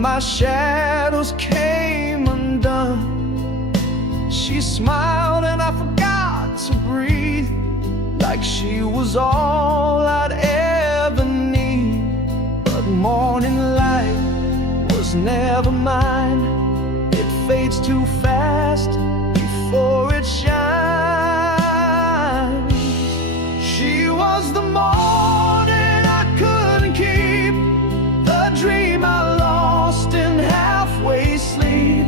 my shadows came undone. She smiled and I forgot to breathe, like she was all I'd ever need. But morning light was never mine. It fades too fast before it shines. She was the morning I couldn't keep, the dream I lost in halfway sleep.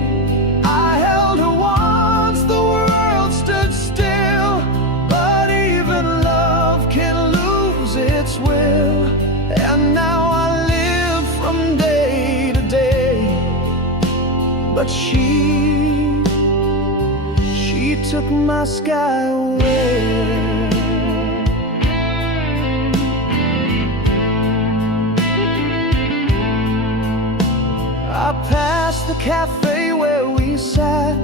I held her once the world stood still, but even love can lose its will. And now I live from day to day, but she took my sky away. I passed the cafe where we sat.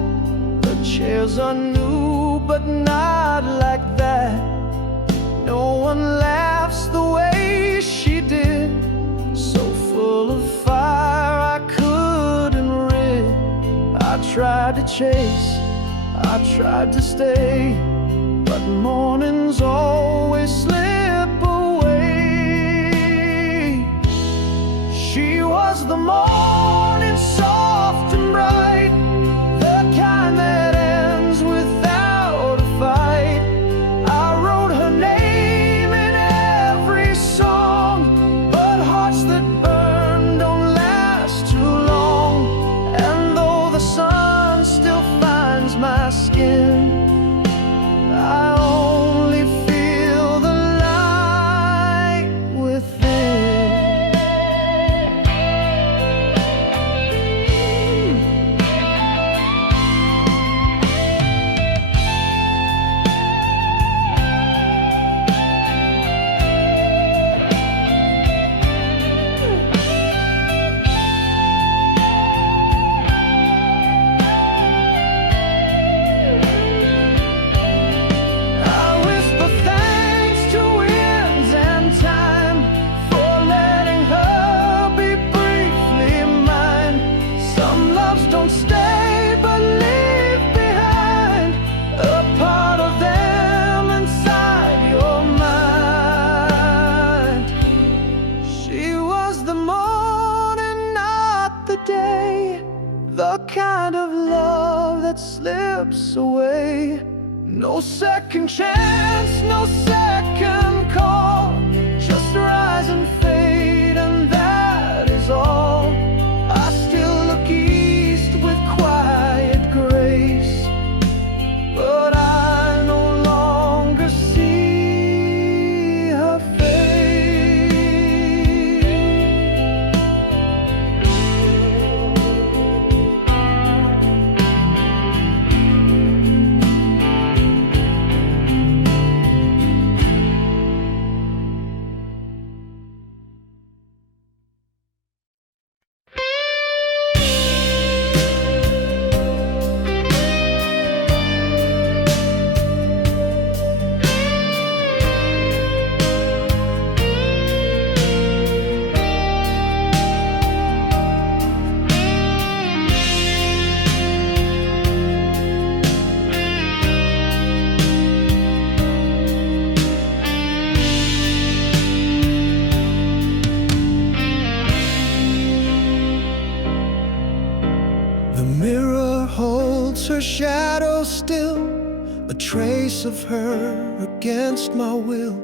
The chairs are new, but not like that. No one laughs the way she did, so full of fire I couldn't rid. I tried to chase, I tried to stay, but mornings always slip away. She was the morning, soft and bright, the kind that ends without a fight. I wrote her name in every song, but hearts that burn don't last too long. And though the sun still finds my skin, I only feel the light within. Don't stay but leave behind a part of them inside your mind. She was the morning, not the day, the kind of love that slips away. No second chance, no second call, just rise and fade, and that is all. I still look east with quiet grace, but I no longer see her her shadow still, a trace of her against my will.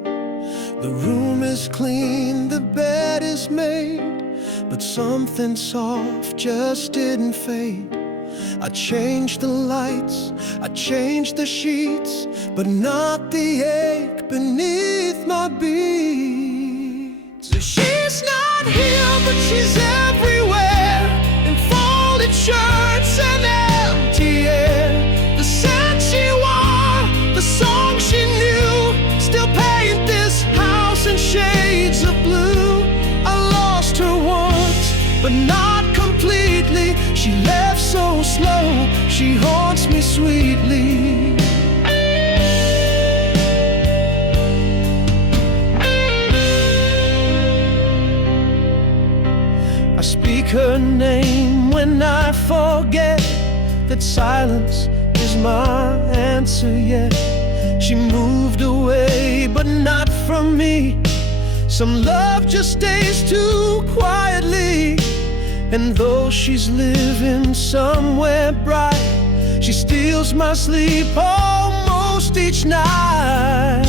The room is clean, the bed is made, but something soft just didn't fade. I changed the lights, I changed the sheets, but not the ache beneath my beats. She's not here, but she's everywhere, in folded shirts and empty air. The scent she wore, the song she knew, still paint this house in shades of blue. I lost her once, but not completely. She left so slow, she haunts me sweetly. I speak her name name when I forget that silence is my answer yet. She moved away, but not from me. Some love just stays too quietly. And though she's living somewhere bright, she steals my sleep almost each night.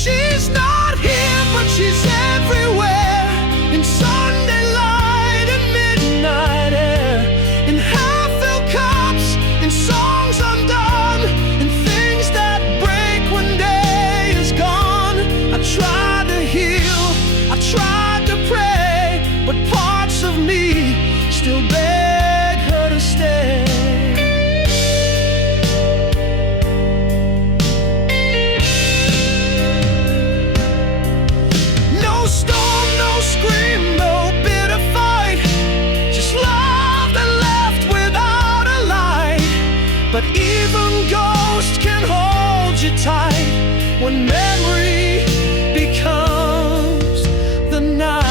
She's not here, but she's everywhere, in Sunday light and midnight air, in half-filled cups, in songs undone, in things that break when day is gone. I tried to heal, I tried to pray, but parts of me still beg her to stay. No storm, no scream, no bitter fight, just love that left without a light. But even ghosts can hold you tight when memory becomes the night.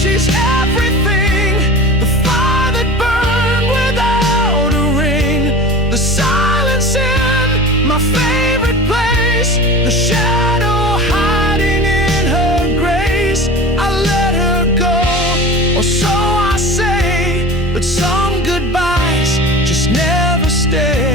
She's everything, the fire that burned without a ring, the silence in my favorite place, the shadow hiding in her grace. I let her go, or so I say, but some goodbyes just never stay.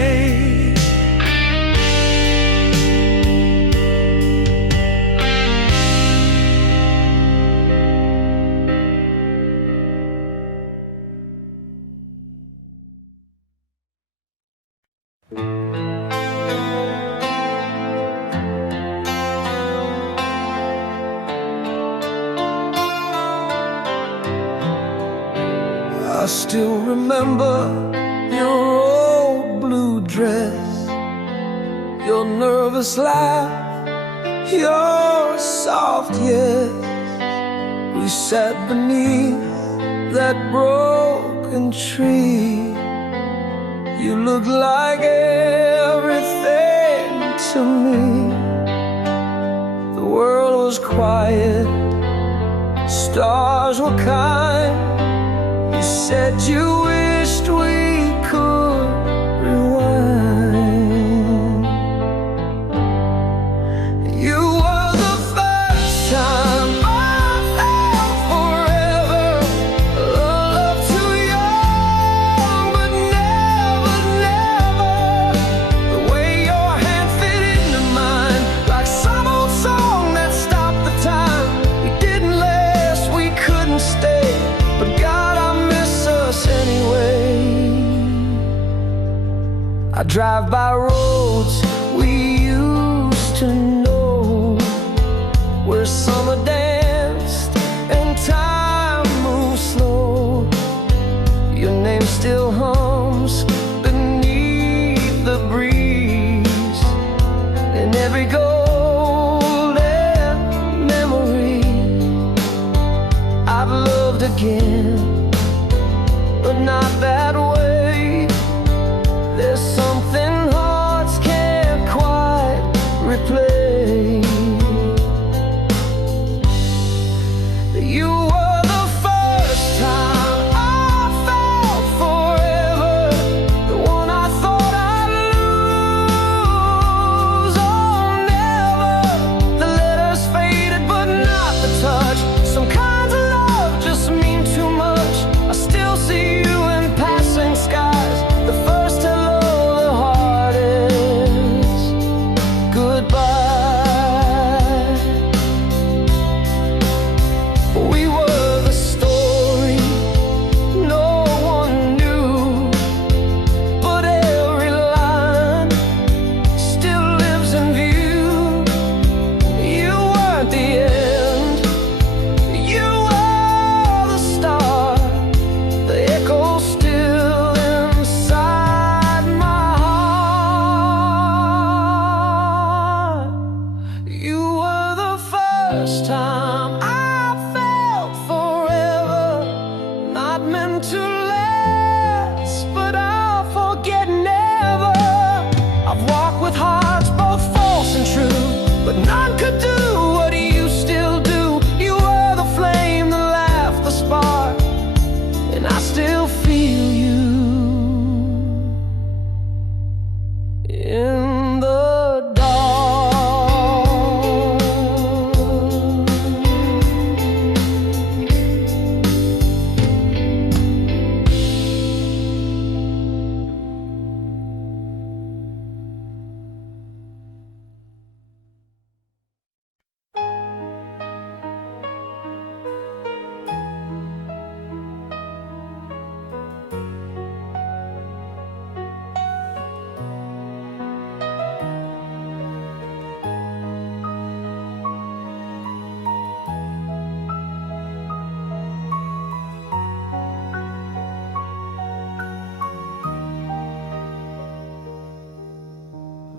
I still remember your old blue dress, your nervous laugh, your soft yes. We sat beneath that broken tree. You looked like everything to me. The world was quiet, stars were kind. You said you wished we could rewind. You were the first time I felt forever, a love too young, but never, never. The way your hand fit into mine, like some old song that stopped the time. We didn't last, we couldn't stay, but God, anyway. I drive by roads we used to know, where summer danced and time moved slow. Your name still hums beneath the breeze, in every golden memory. I've loved again, but not that way. There's something hearts can't quite replay. You were the first time I felt forever, the one I thought I'd lose. Oh, never. The letters faded, but not the touch. Some kinds of love just mean too much. I still see you in passing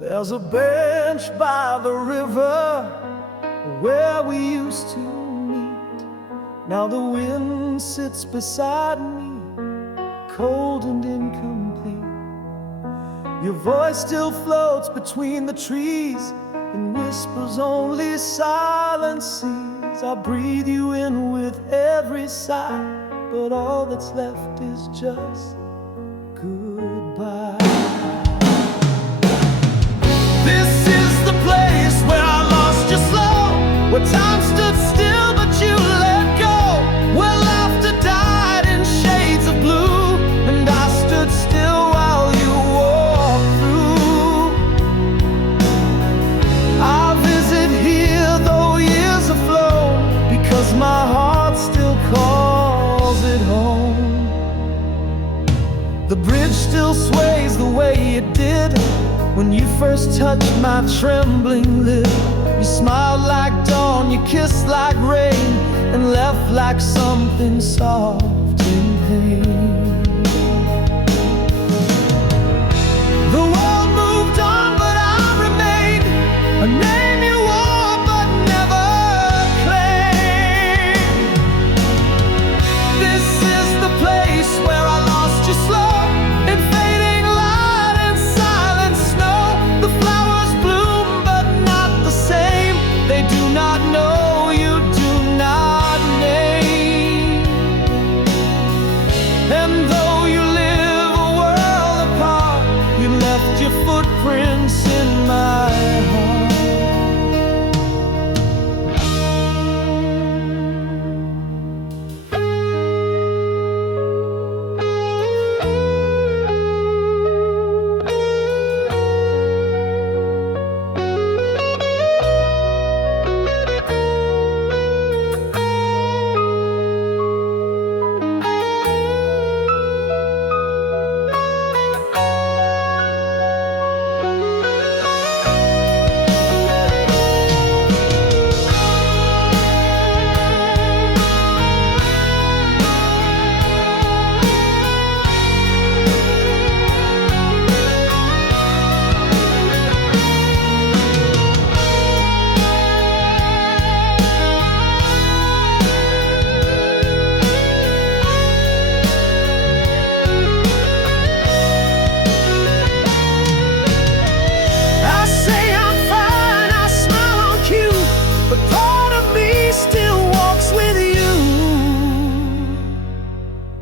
There's a bench by the river where we used to meet. Now the wind sits beside me, cold and incomplete. Your voice still floats between the trees and whispers only silence sees. I breathe you in with every sigh, but all that's left is just goodbye. This is the place where I lost you slow, where time stood still but you let go, where laughter died in shades of blue, and I stood still while you walked through. I visit here though years have flown, because my heart still calls it home. The bridge still sways the way it did when you first touched my trembling lip. You smiled like dawn, you kissed like rain, and left like something soft in pain. The world moved on, but I remained, a name you wore but never claimed. This is the place where I lost you slow, in fading light and silent snow. The flowers bloom but not the same, they do not know, you do not name. And though you live a world apart, you left your footprints in my heart.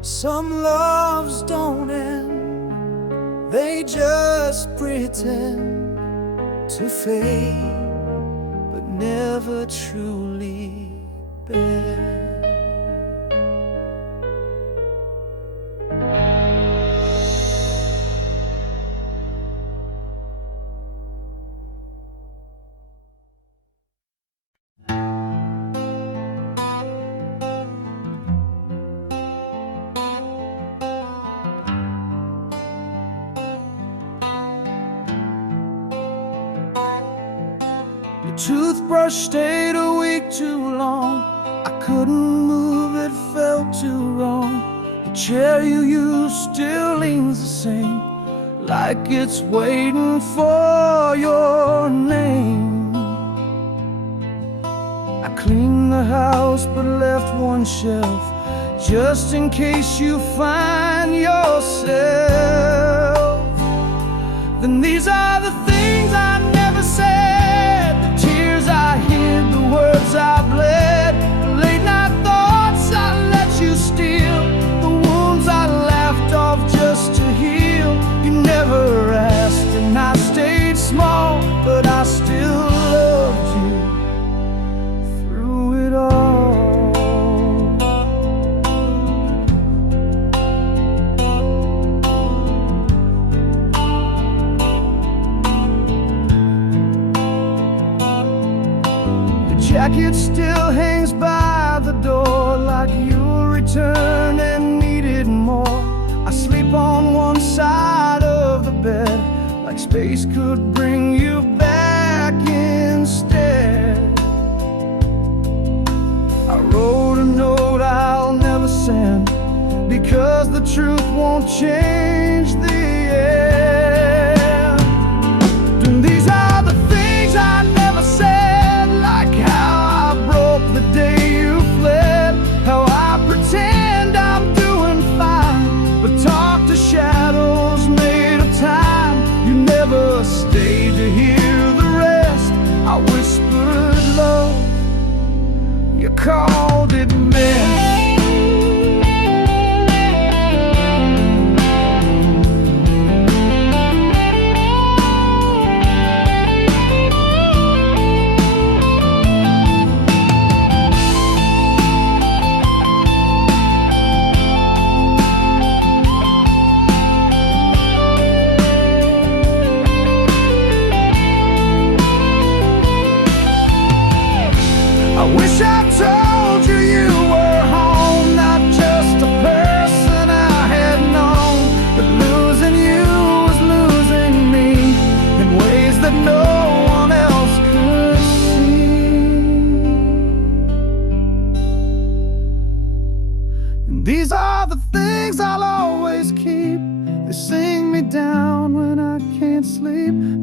Some loves don't end, they just pretend to fade, but never truly bend. Your toothbrush stayed a week too long, I couldn't move, it felt too wrong. The chair you use still leans the same, like it's waiting for your name. I cleaned the house but left one shelf, just in case you find yourself. Then these are the things I never said, the tears I hid, the words I bled, the late night thoughts I let you steal, the wounds I laughed off just to heal. You never asked and I stayed small, but I still loved you through it all. Jacket still hangs by the door, like you'll return and needed more. I sleep on one side of the bed, like space could bring you back instead. I wrote a note I'll never send, because the truth won't change the end. Do these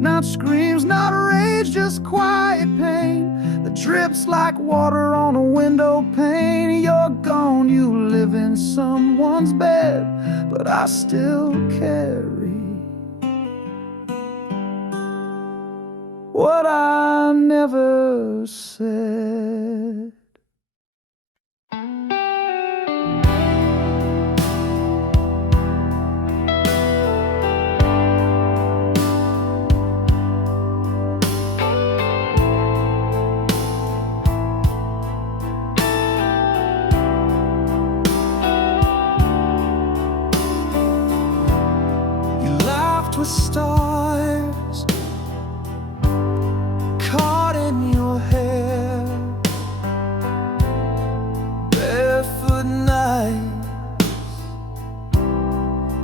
Not screams, not rage, just quiet pain that drips like water on a window pane. You're gone, you live in someone's bed, but I still carry what I never said. With stars caught in your hair, barefoot nights,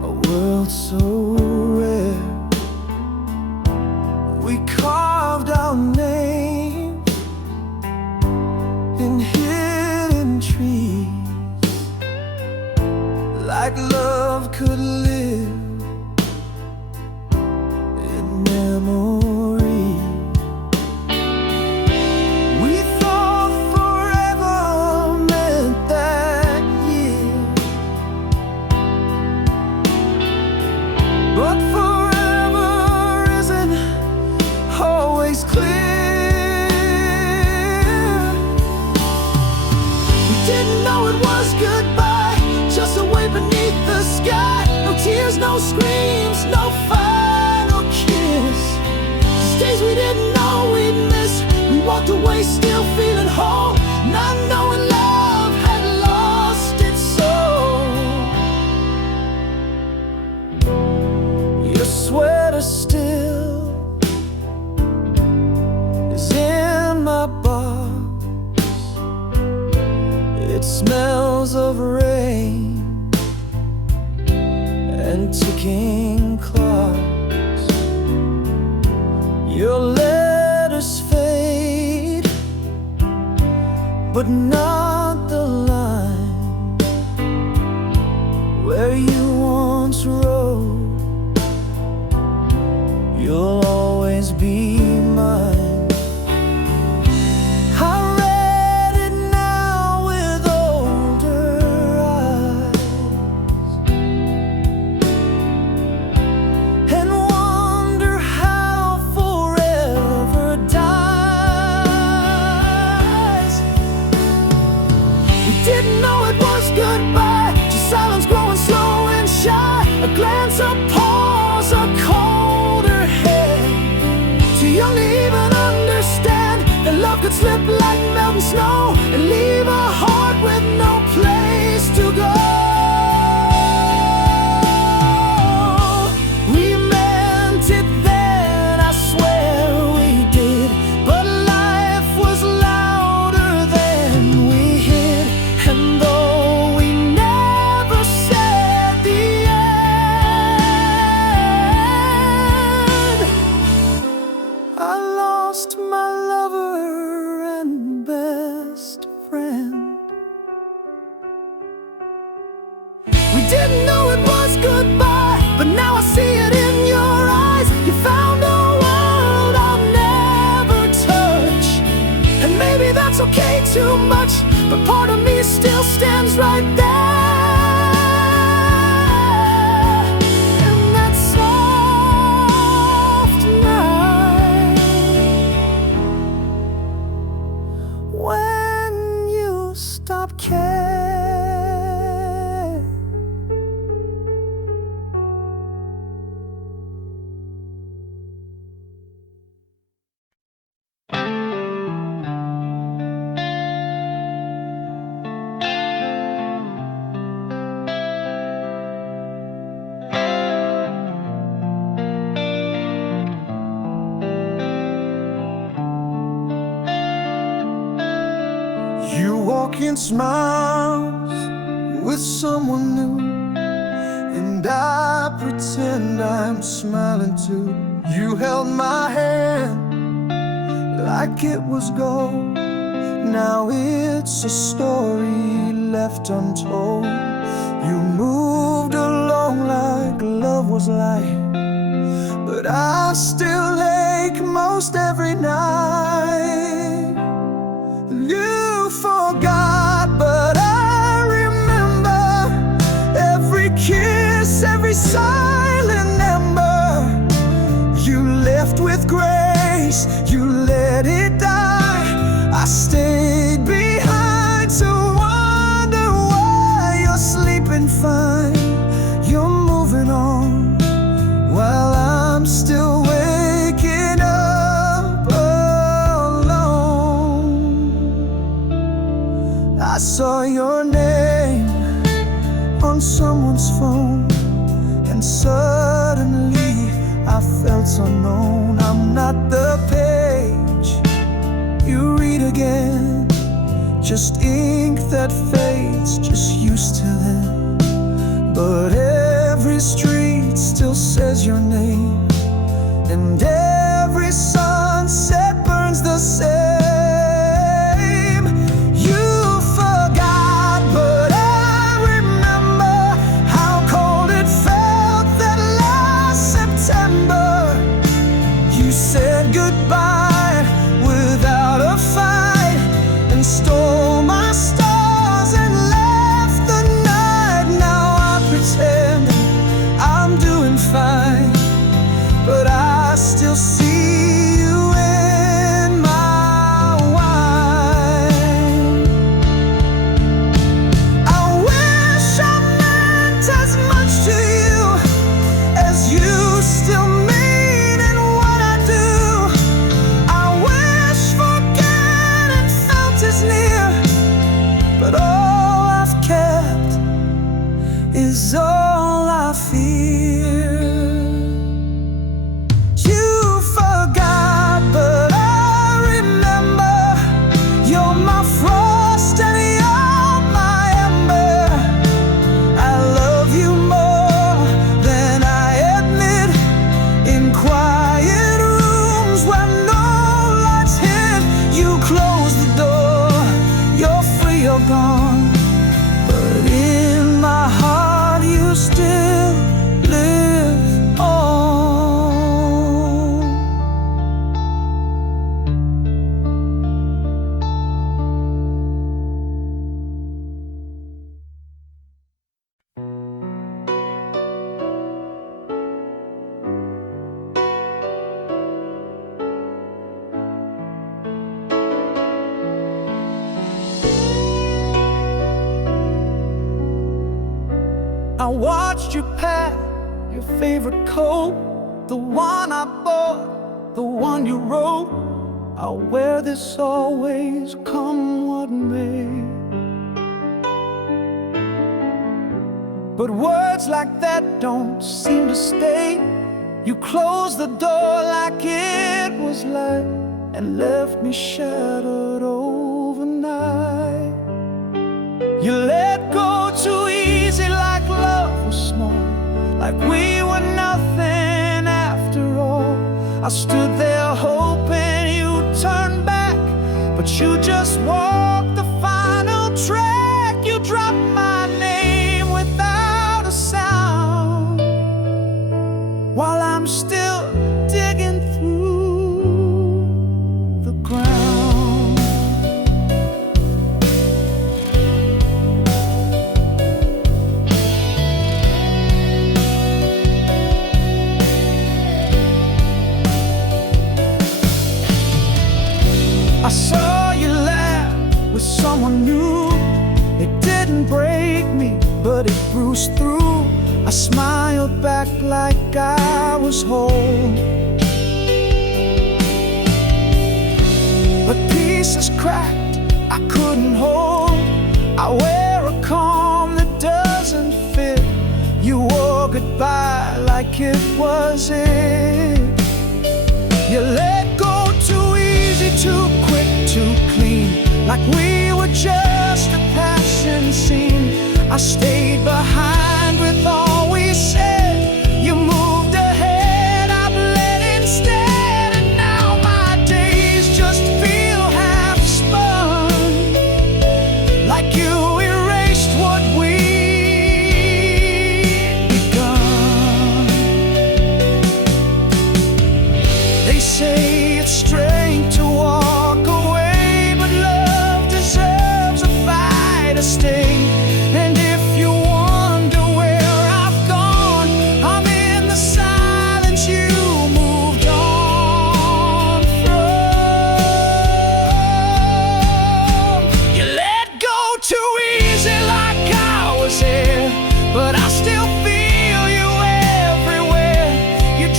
a world so rare. We carved our names in hidden trees, like love could live memory. We thought forever meant that year, but forever isn't always clear. We didn't know it was goodbye, just a way beneath the sky. No tears, no screams, no final kiss. Days we didn't know we'd miss. We walked away still feeling whole, not knowing love had lost its soul. Your sweater still is in my box. It smells of rain and ticking clocks. Your letters fade, but not the line where you once wrote, you'll always be mine. I read it now with older eyes, and wonder how forever dies. We didn't know it was goodbye, just silence growing slow and shy. A glance, a pause, a colder head. Too young to even understand that love could slip like melting snow and leave a heart with no place to go. We meant it then, I swear we did, but life was louder than we hid. And though we never said the end, I lost my lover and best friend. We didn't know it was goodbye, but now I see it in your eyes. You found a world I'll never touch, and maybe that's okay too much, but part of me still stands right there. And that soft night when you stop caring. You walk in smiles with someone new, and I pretend I'm smiling too. You held my hand like it was gold. Now it's a story left untold. You moved along like love was light, but I still almost every night. You forgot, but I remember every kiss, every silent ember. You left with grace, you let it die. I stayed behind to wonder why you're sleeping fine. You're moving on while I'm still waking up alone. I saw your name on someone's phone, and suddenly I felt unknown. I'm not the page you read again, just ink that fades, just used to them. But every street still says your name, and every sunset burns the same. You forgot, but I remember how cold it felt that last September. You said goodbye without a fight, and stole my stars and left the night. Now I pretend I'm doing fine, but I still see you in my wine. I wish I meant as much to you as you still mean in what I do. I wish forgetting felt as near, but all I've kept is all I fear. You forgot, but I remember. You're my frost and you're my ember. I love you more than I admit. In quiet rooms where no lights hit, you close the door. You're free, you're gone, but in my heart you still live on. I watched you pack your favorite coat, the one I bought, the one you wrote. I'll wear this always, come what may. But words like that don't seem to stay. You closed the door like it was light, and left me shattered overnight. You let go too easy, like love was small, like we were nothing after all. I stood there hoping you'd turn back, but you just walked the final track. You dropped my name without a sound, while I'm still digging through the ground. I saw you laugh with someone new. It didn't break me, but it bruised through. I smiled back like I was whole, but pieces cracked, I couldn't hold. I wear a calm that doesn't fit. You wore goodbye like it was it. You let go too easy, too quick, too clean, like we were just a passion scene. I stayed behind with all we said. You moved ahead, I bled instead, and now my days just feel half spun, like you erased what we'd begun. They say it's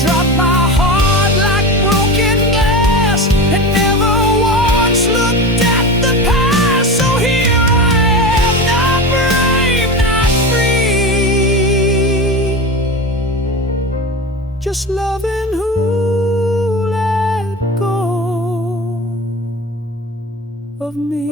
Drop my heart like broken glass and never once looked at the past. So here I am, not brave, not free, just loving who let go of me.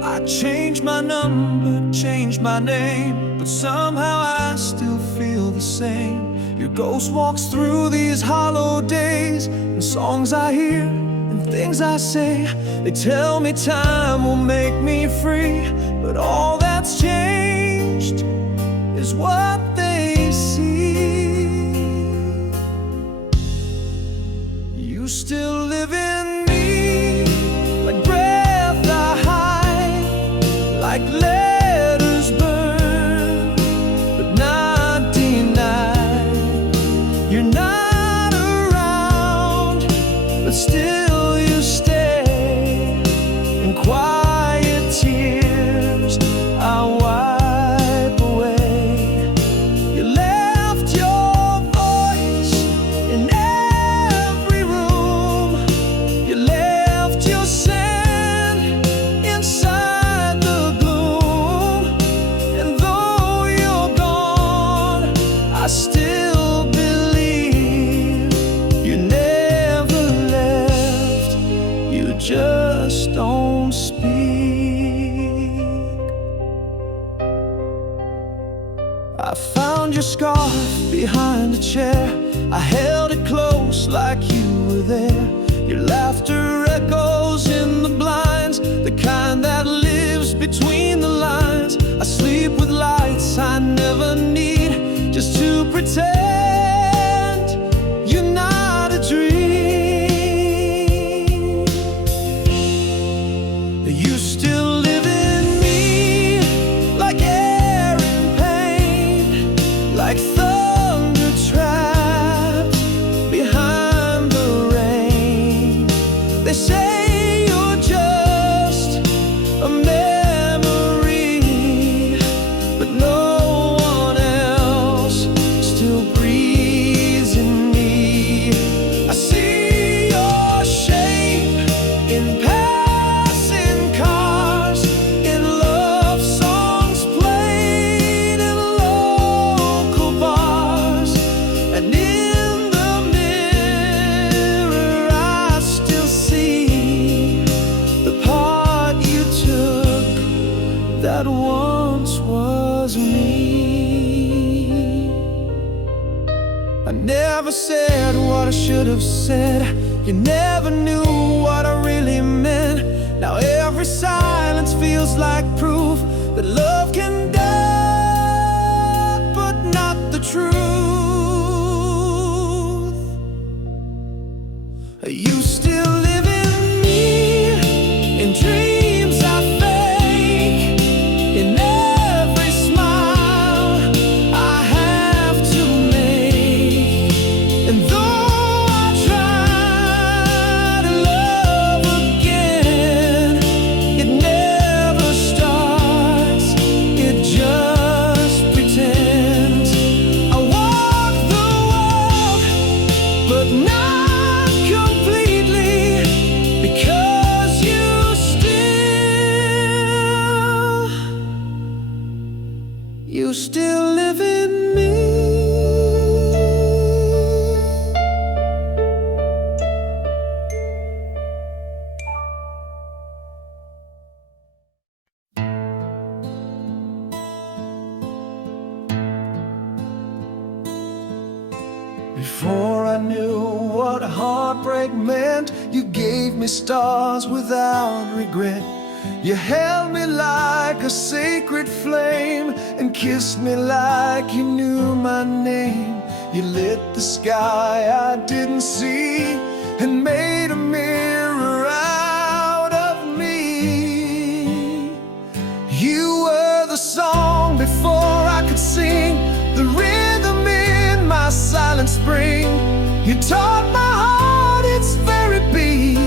I changed my number, changed my name, but somehow I still feel the same. Your ghost walks through these hollow days, and songs I hear and things I say, they tell me time will make me free. But all that's changed is what they see. You still live in me, like breath I hide, like letters burn, but not denied. You're not around, but still you stay. In quiet tears I wipe away. You left your voice in every room. You left your scent inside the gloom. And though you're gone, I still believe you never left. You just don't speak. I found your scarf behind a chair. I held it close like you were there. Your laughter echoes in the blinds, the kind that lives between the lines. I sleep with lights I never need, just to pretend you're not a dream. You still live in me, like air in pain, like thunder trapped behind the rain. They say you're just a memory, but no one else still breathes in me. I see your shape in passing cars, in love songs played in local bars, and in the mirror I still see the part you took that once was me. I never said what I should have said. You never knew what I really meant. Now every silence feels like proof that love can die, but not the truth. You still live in me, in dreams I fake, in every smile I have to make. And though I try to love again, it never starts, it just pretends. I walk the walk, but not completely, because you still live in me. Before I knew what heartbreak meant, You gave me stars without regret. You held me like a sacred flame and kissed me like you knew my name. You lit the sky I didn't see and made a mirror out of me. You were the song before I could sing, the rhythm in my silent spring. You taught my heart its very beat,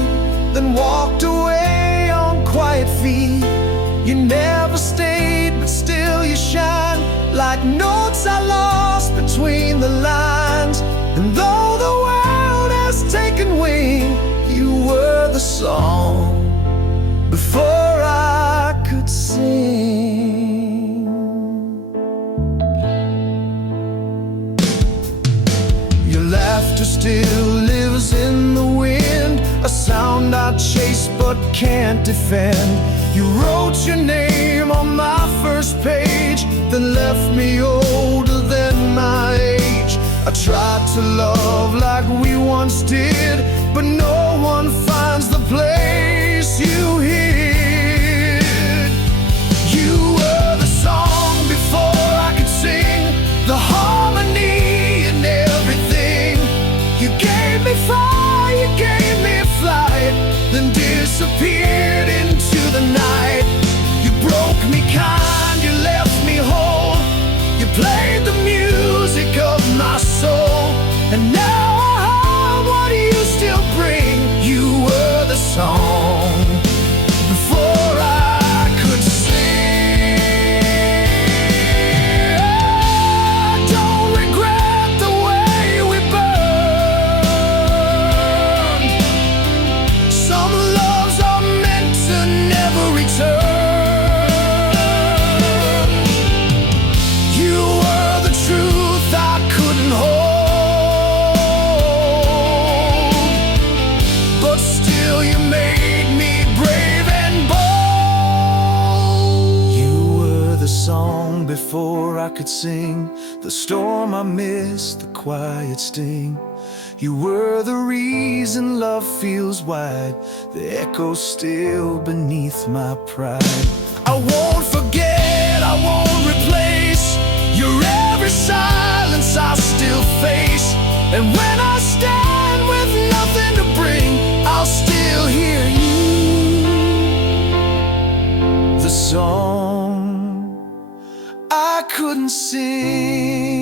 then walked away on quiet feet. You never stayed, but still you shine like notes I lost between the lines. And though the world has taken wing, you were the song before I could sing. Your laughter still lives in the wind, a sound I chase but can't defend. You wrote your name on my first page, then left me older than my age. I tried to love like we once did, but no one finds the place you hid. You were the song before I could sing, the harmony in everything. You gave me fire, you gave me flight, then disappeared into the night. You broke me kind, you left me whole. You played the music of my soul, and now I have what you still bring. You were the song before I could sing. I don't regret the way we burned. Some loves are meant to never return. You were the truth I couldn't hold, but still you made me brave and bold. You were the song before I could sing, the storm I missed, the quiet sting. You were the reason love feels wide, the echo still beneath my pride. I won't forget, I won't replace your every silence I still face. And when I stand with nothing to bring, I'll still hear you. The song I couldn't sing.